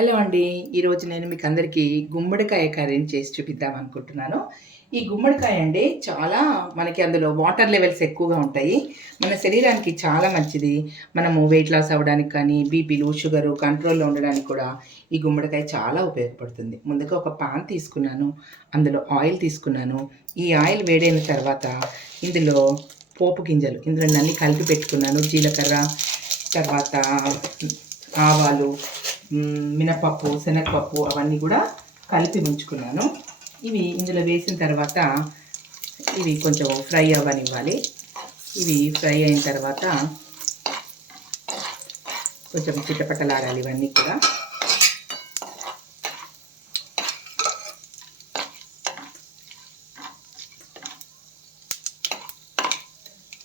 Hello అండి. ఈరోజు నేను మీకు అందరికీ గుమ్మడికాయ కర్రీని చేసి చూపిద్దాం అనుకుంటున్నాను. ఈ గుమ్మడికాయ అండి చాలా మనకి అందులో వాటర్ లెవెల్స్ ఎక్కువగా ఉంటాయి. మన శరీరానికి చాలా మంచిది. మనము వెయిట్ లాస్ అవ్వడానికి కానీ బీపీలు షుగరు కంట్రోల్లో ఉండడానికి కూడా ఈ గుమ్మడికాయ చాలా ఉపయోగపడుతుంది. ముందుగా ఒక పాన్ తీసుకున్నాను. అందులో ఆయిల్ తీసుకున్నాను. ఈ ఆయిల్ వేడైన తర్వాత ఇందులో పోపు గింజలు ఇందులో అన్ని కలిపి పెట్టుకున్నాను. జీలకర్ర తర్వాత ఆవాలు మినపప్పు శనగపప్పు అవన్నీ కూడా కలిపి ఉంచుకున్నాను ఇవి ఇందులో వేసిన తర్వాత ఇవి కొంచెం ఫ్రై అవ్వనివ్వాలి. ఇవి ఫ్రై అయిన తర్వాత కొంచెం చిట్టపట్టలాడాలి ఇవన్నీ కూడా.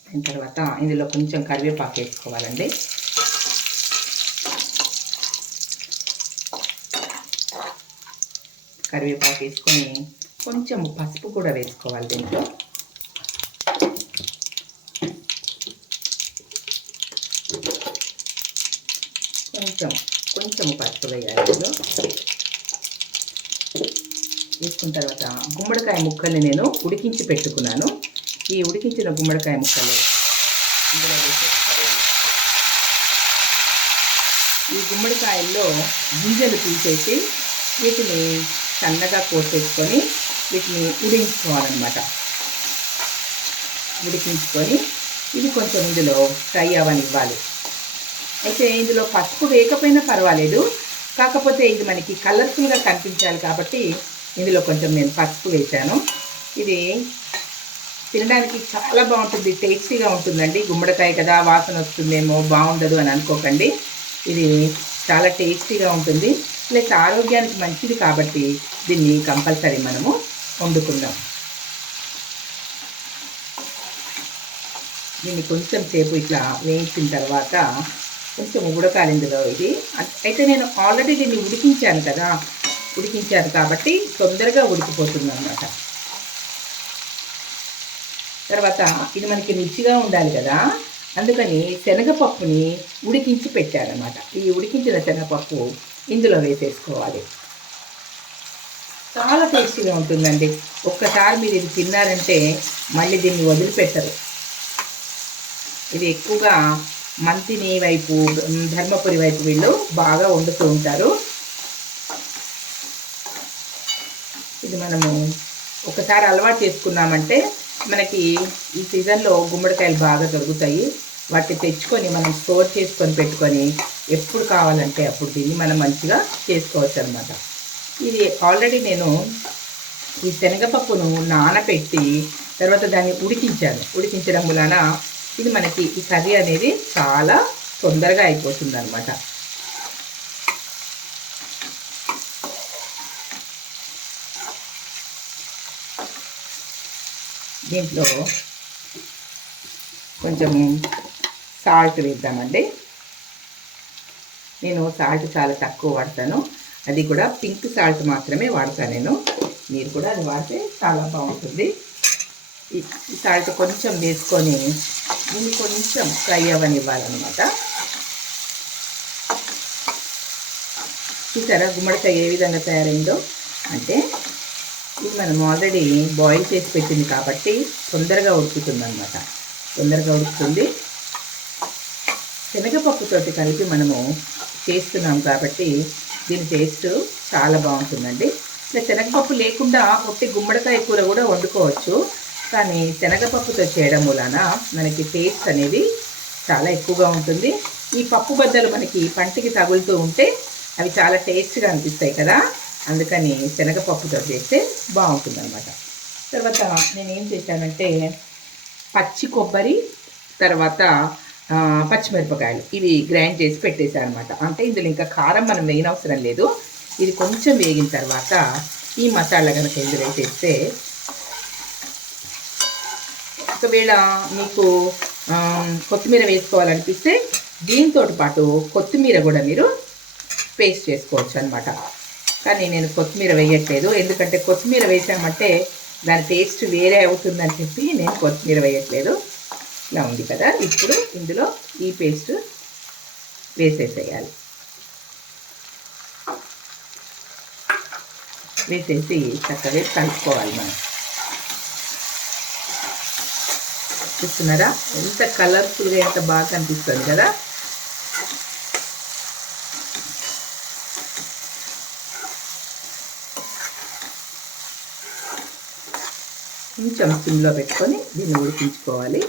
దాని తర్వాత ఇందులో కొంచెం కరివేపాకు వేసుకోవాలండి. కరివేపాకు వేసుకొని కొంచెం పసుపు కూడా వేసుకోవాలి దీంట్లో. కొంచెం కొంచెం పసుపు వేయాలి ఇందులో. వేసుకున్న తర్వాత గుమ్మడికాయ ముక్కల్ని నేను ఉడికించి పెట్టుకున్నాను. ఈ ఉడికించిన గుమ్మడికాయ ముక్కలు ఇందులో వేసేసుకోవాలి. ఈ గుమ్మడికాయల్లో గింజలు తీసేసి వీటిని సన్నగా కోసేసుకొని వీటిని ఉడికించుకోవాలన్నమాట. ఉడికించుకొని ఇది కొంచెం ఇందులో ఫ్రై అవ్వనివ్వాలి అయితే ఇందులో పసుపు వేయకపోయినా పర్వాలేదు. కాకపోతే ఇది మనకి కలర్ఫుల్గా కనిపించాలి కాబట్టి ఇందులో కొంచెం నేను పసుపు వేశాను. ఇది తినడానికి చాలా బాగుంటుంది టేస్టీగా ఉంటుందండి. గుమ్మడికాయ కదా వాసన వస్తుందేమో బాగుండదు అని అనుకోకండి. ఇది చాలా టేస్టీగా ఉంటుంది. ప్లస్ ఆరోగ్యానికి మంచిది కాబట్టి దీన్ని కంపల్సరీ మనము వండుకుందాం. దీన్ని కొంచెం సేపు ఇట్లా వేయించిన తర్వాత కొంచెం ఉడకాలి ఇందులో ఇది. అయితే నేను ఆల్రెడీ దీన్ని ఉడికించాను కదా. ఉడికించాను కాబట్టి తొందరగా ఉడికిపోతుంది అనమాట తర్వాత ఇది మనకి రుచిగా ఉండాలి కదా. అందుకని శనగపప్పుని ఉడికించి పెట్టారనమాట ఈ ఉడికించిన శనగపప్పు ఇందులో వేసేసుకోవాలి. చాలా టేస్టీగా ఉంటుందండి. ఒక్కసారి మీరు ఇది తిన్నారంటే మళ్ళీ దీన్ని వదిలిపెట్టరు. ఇది ఎక్కువగా మంతిని వైపు ధర్మపురి వైపు వీళ్ళు బాగా వండుతూ ఉంటారు. ఇది మనము ఒకసారి అలవాటు చేసుకున్నామంటే మనకి ఈ సీజన్లో గుమ్మడికాయలు బాగా దొరుకుతాయి. వాటిని తెచ్చుకొని మనం స్టోర్ చేసుకొని పెట్టుకొని ఎప్పుడు కావాలంటే అప్పుడు దీన్ని మనం మంచిగా చేసుకోవచ్చు అనమాట ఇది ఆల్రెడీ నేను ఈ శనగపప్పును నానబెట్టి తర్వాత దాన్ని ఉడికించాను. ఉడికించడం వలన ఇది మనకి ఈ కర్రీ అనేది చాలా తొందరగా అయిపోతుంది అనమాట దీంట్లో కొంచెం సాల్ట్ వేద్దామండి. నేను సాల్ట్ చాలా తక్కువ వాడతాను. అది కూడా పింక్ సాల్ట్ మాత్రమే వాడతాను నేను. మీరు కూడా అది వాడితే చాలా బాగుంటుంది. ఈ సాల్ట్ కొంచెం వేసుకొని దీన్ని కొంచెం ఫ్రై అవ్వనివ్వాలన్నమాట. చూసారా గుమ్మడికాయ ఏ విధంగా తయారైందో? అంటే ఇది మనం ఆల్రెడీ బాయిల్ చేసి పెట్టింది కాబట్టి తొందరగా ఉడుకుతుంది అనమాట తొందరగా ఉడుకుతుంది. శనగపప్పుతోటి కలిపి మనము చేస్తున్నాం కాబట్టి దీని టేస్ట్ చాలా బాగుంటుందండి. ఇట్లా శనగపప్పు లేకుండా ఒట్టి గుమ్మడికాయ కూర కూడా వండుకోవచ్చు. కానీ శనగపప్పుతో చేయడం వలన మనకి టేస్ట్ అనేది చాలా ఎక్కువగా ఉంటుంది. ఈ పప్పు బద్దలు మనకి పంటికి తగులుతూ ఉంటే అవి చాలా టేస్ట్గా అనిపిస్తాయి కదా. అందుకని శనగపప్పుతో చేస్తే బాగుంటుంది అనమాట తర్వాత నేనేం చేశానంటే పచ్చి కొబ్బరి తర్వాత పచ్చిమిరపకాయలు. ఇవి గ్రైండ్ చేసి పెట్టేశాను అనమాట అంటే ఇందులో ఇంకా కారం మనం వేయనవసరం లేదు. ఇది కొంచెం వేగిన తర్వాత ఈ మసాలా కనుక ఇందులో వేసేస్తే ఒకవేళ మీకు కొత్తిమీర వేసుకోవాలనిపిస్తే దీంతో పాటు కొత్తిమీర కూడా మీరు పేస్ట్ చేసుకోవచ్చు అనమాట కానీ నేను కొత్తిమీర వేయట్లేదు. ఎందుకంటే కొత్తిమీర వేసామంటే దాని టేస్ట్ వేరే అవుతుందని చెప్పి నేను కొత్తిమీర వేయట్లేదు. ఇలా ఉంది కదా. ఇప్పుడు ఇందులో ఈ పేస్ట్ వేసేసేయాలి. వేసేసి చక్కగా కలుపుకోవాలి మనం. చూస్తున్నారా? ఎంత కలర్ఫుల్గా ఎంత బాగా కనిపిస్తుంది కదా. కొంచెం సిమ్లో పెట్టుకొని దీన్ని ఉడికించుకోవాలి.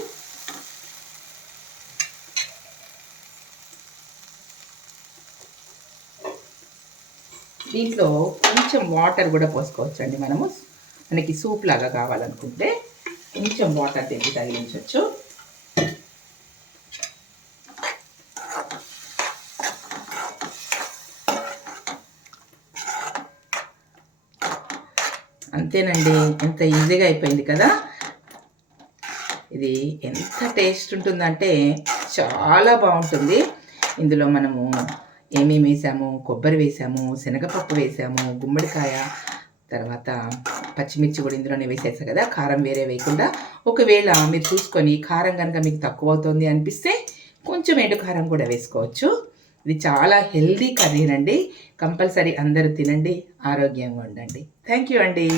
దీంట్లో కొంచెం వాటర్ కూడా పోసుకోవచ్చండి మనము. మనకి సూప్ లాగా కావాలనుకుంటే కొంచెం వాటర్ తెచ్చి తగిలించవచ్చు అంతేనండి ఎంత ఈజీగా అయిపోయింది కదా. ఇది ఎంత టేస్ట్ ఉంటుందంటే చాలా బాగుంటుంది. ఇందులో మనము ఏమేమి వేసాము? కొబ్బరి వేసాము శనగపప్పు వేసాము గుమ్మడికాయ తర్వాత పచ్చిమిర్చి కూడా ఇందులోనే వేసేసా కదా కారం వేరే వేయకుండా. ఒకవేళ మీరు చూసుకొని కారం కనుక మీకు తక్కువ అవుతుంది అనిపిస్తే కొంచెం ఎండు కారం కూడా వేసుకోవచ్చు. ఇది చాలా హెల్దీ కర్రీనండి. కంపల్సరీ అందరూ తినండి ఆరోగ్యంగా ఉండండి. థ్యాంక్ యూ అండి.